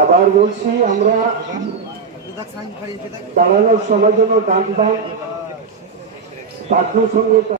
আবার বলছি আমরা দাঁড়ানোর সময় জন্য ডান ডান পাত্র সঙ্গে